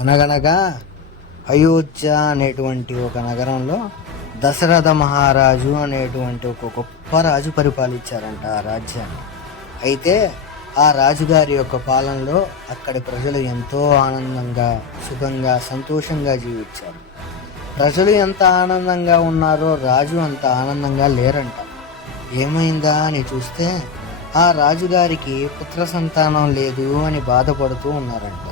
అనగనగా అయోధ్య అనేటువంటి ఒక నగరంలో దశరథ మహారాజు అనేటువంటి ఒక గొప్ప రాజు పరిపాలించారంట ఆ రాజ్యాన్ని. అయితే ఆ రాజుగారి యొక్క పాలనలో అక్కడి ప్రజలు ఎంతో ఆనందంగా, సుఖంగా, సంతోషంగా జీవించారు. ప్రజలు ఎంత ఆనందంగా ఉన్నారో రాజు అంత ఆనందంగా లేరంట. ఏమైందా అని చూస్తే ఆ రాజుగారికి పుత్ర సంతానం లేదు అని బాధపడుతూ ఉన్నారంట.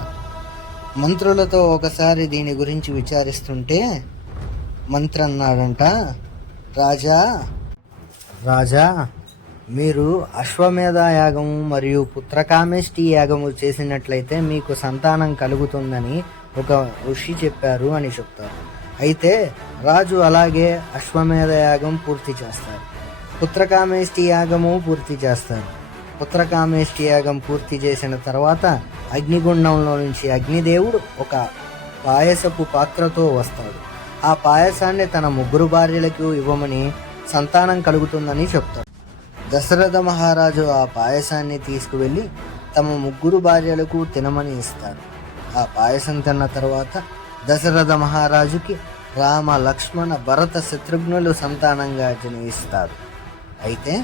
మంత్రులతో ఒకసారి దీని గురించి విచారిస్తుంటే మంత్రి అన్నాడంట, రాజా రాజా మీరు అశ్వమేధ యాగము మరియు పుత్రకామేష్టి యాగము చేసినట్లయితే మీకు సంతానం కలుగుతుందని ఒక ఋషి చెప్పారు అని చెప్తారు. అయితే రాజు అలాగే అశ్వమేధ యాగం పూర్తి చేస్తారు, పుత్రకామేష్టి యాగము పూర్తి చేస్తారు. పుత్రకామేష్టి యాగం పూర్తి చేసిన తర్వాత అగ్నిగుండంలో నుంచి అగ్నిదేవుడు ఒక పాయసపు పాత్రతో వస్తాడు. ఆ పాయసాన్ని తన 3 భార్యలకు ఇవ్వమని సంతానం కలుగుతుందని చెప్తాడు. దశరథ మహారాజు ఆ పాయసాన్ని తీసుకువెళ్ళి తమ 3 భార్యలకు తినమని ఇస్తాడు. ఆ పాయసం తిన్న తర్వాత దశరథ మహారాజుకి రామ, లక్ష్మణ, భరత, శత్రుఘ్నులు సంతానంగా జన్మిస్తారు. అయితే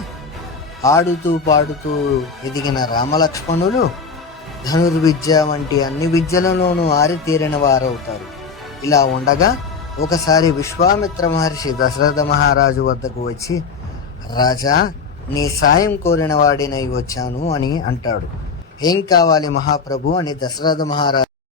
ఆడుతూ పాడుతూ ఎదిగిన రామలక్ష్మణులు ధనుర్విద్య వంటి అన్ని విద్యలలోనూ ఆరితేరిన వారవుతారు. ఇలా ఉండగా ఒకసారి విశ్వామిత్ర మహర్షి దశరథ మహారాజు వద్దకు వచ్చి, రాజా, నీ సాయం కోరిన వాడినై వచ్చాను అని అంటాడు. ఏం కావాలి మహాప్రభు అని దశరథ మహారాజు